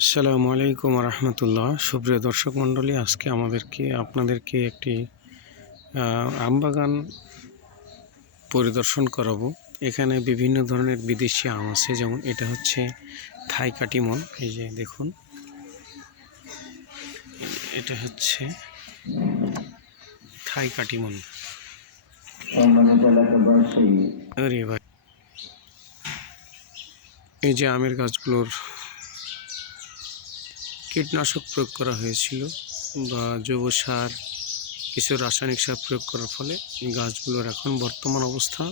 আসসালামু আলাইকুম রহমতুল্লাহ। সুপ্রিয় দর্শক মণ্ডলী, আজকে আপনাদেরকে একটি আম বাগান পরিদর্শন করাবো। এখানে বিভিন্ন ধরনের বিদেশি আম আছে, যেমন এটা হচ্ছে থাই কাটিমন। এই যে দেখুন, এটা হচ্ছে থাই কাটিমন। আরে ভাই, এই যে আমের গাছগুলোর কীটনাশক প্রয়োগ করা হয়েছিল বা জৈব সার, কিছু রাসায়নিক সার প্রয়োগ করার ফলে গাছগুলোর এখন বর্তমান অবস্থা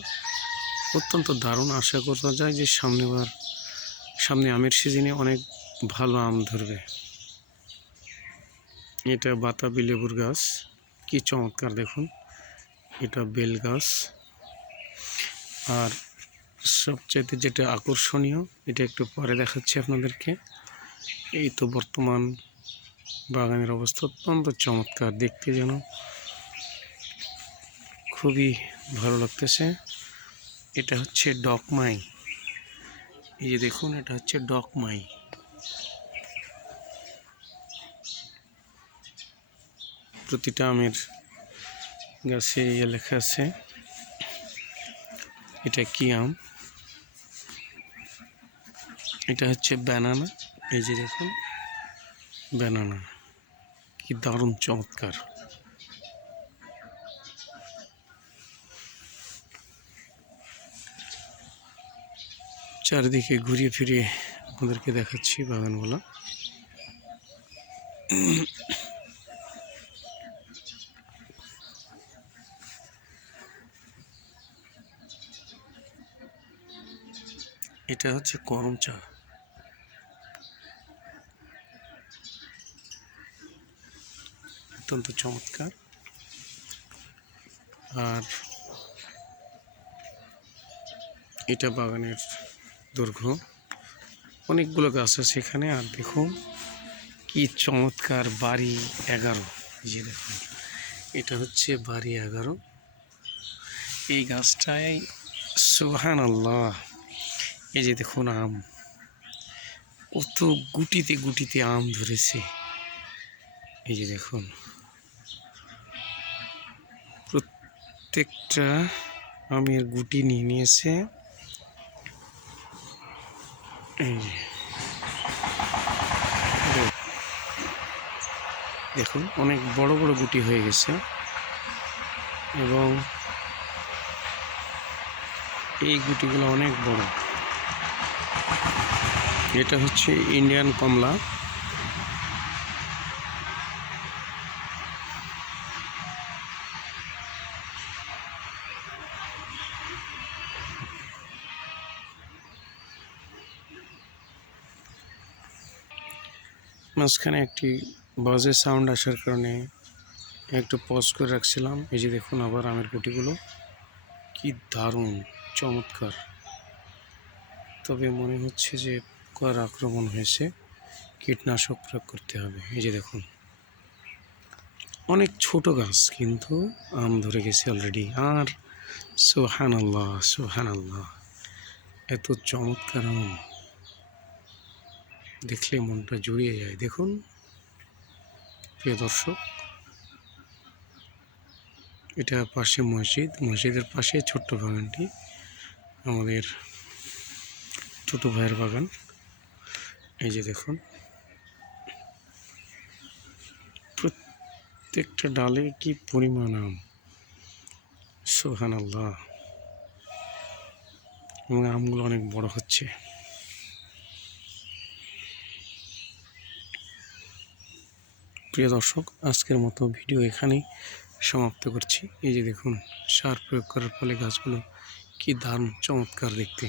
অত্যন্ত দারুণ। আশা করা যায় যে সামনে আমের সিজনে অনেক ভালো আম ধরবে। এটা বাতাবি লেবুর গাছ, কি চমৎকার দেখুন। এটা বেল গাছ। আর সবচাইতে যেটা আকর্ষণীয়, এটা একটু পরে দেখাচ্ছি আপনাদেরকে। এই তো বর্তমান বাগানের অবস্থা অত্যন্ত চমৎকার, দেখতে যেন খুবই ভালো লাগতেছে। এটা হচ্ছে ডকমাই। এই যে দেখুন, এটা হচ্ছে ডকমাই। প্রতিটা আমের গাছে লেখা আছে এটা কি আম। এটা হচ্ছে ব্যানানা। এই যে দেখুন, ব্যানানা কি দারুণ চমৎকার। চারিদিকে ঘুরিয়ে ফিরিয়ে আপনাদেরকে দেখাচ্ছি বাগানগুলো। এটা হচ্ছে করম চা। অত্যন্ত চমৎকার। আর এটা বাগানের দৈর্ঘ্য, অনেকগুলো গাছ আছে এখানে। আর দেখুন কি চমৎকার, বাড়ি 11। যে দেখুন, এটা হচ্ছে বাড়ি 11। এই গাছটায় সুবহানাল্লাহ, এই যে দেখুন আম, কত গুটিতে গুটিতে আম ধরেছে। এই যে দেখুন, প্রত্যেকটা আমের গুটি নিয়ে নিয়েছে। এই দেখুন, অনেক বড় বড় গুটি হয়ে গেছে। এবং এই গুটিগুলো অনেক বড়। এটা হচ্ছে ইন্ডিয়ান কমলা। মাঝখানে একটি বাজে সাউন্ড আসার কারণে একটু পজ করে রাখছিলাম। এই যে দেখুন, আবার আমের গুটিগুলো কি দারুণ চমৎকার। তবে মনে হচ্ছে যে পোকার আক্রমণ হয়েছে, কীটনাশক প্রয়োগ করতে হবে। এই যে দেখুন, অনেক ছোট গাছ কিন্তু আম ধরে গেছে অলরেডি। আর সুবহানাল্লাহ সুবহানাল্লাহ, এত চমৎকার আম দেখলে মনটা জুড়িয়ে যায়। দেখুন প্রিয় দর্শক, এটা পাশে মসজিদ, মসজিদের পাশে ছোট্ট বাগানটি আমাদের ছোট ভাইয়ের বাগান। এই যে দেখুন, প্রত্যেকটা ডালে কি পরিমাণ আম, সুবহানাল্লাহ। এবং আমগুলো অনেক বড় হচ্ছে। প্রিয় দর্শক, আজকের মতো ভিডিও এখানেই সমাপ্ত করছি। এই যে দেখুন, সার প্রয়োগ করার ফলে গাছগুলো কি দারুণ চমৎকার দেখতে।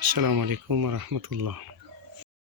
আসসালামু আলাইকুম রহমতুল্লাহ।